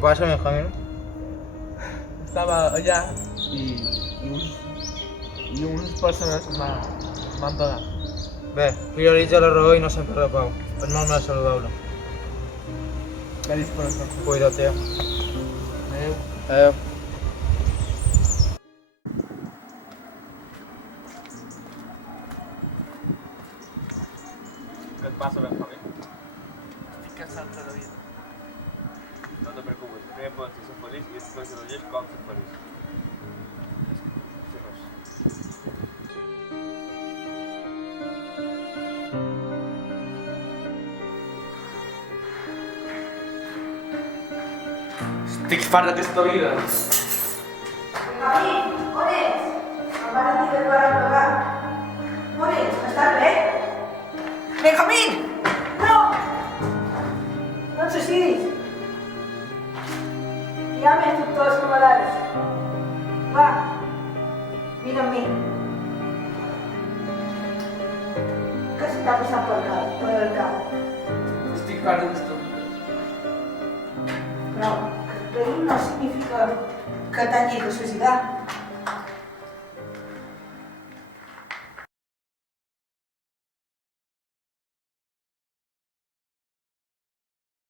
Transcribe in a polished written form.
Què passa, Benjamín? Estava allà i unes persones m'han pegat. Bé, prioritza la raó i no sempre la pau. És molt més saludable. Gràcies per això. Cuida't, tio. Adéu. Adéu. ¿Qué te pasa, Benjamín? Estic cansat de la vida. No te preocupes. Primer pots ser feliç i després llegeix com ser feliç. Sí, res. Estic fart d'aquesta vida. Benjamín, on ets? Em van dir que et van pegar. On ets? Estàs bé? Benjamín! No! No et suïcidis! Hi ha més doctors que malalts. Va, vine amb mi. Què se t'ha passat per el cap? Estic fart d'aquesta vida. Però que ahir no significa que t'hagis de suïcidar.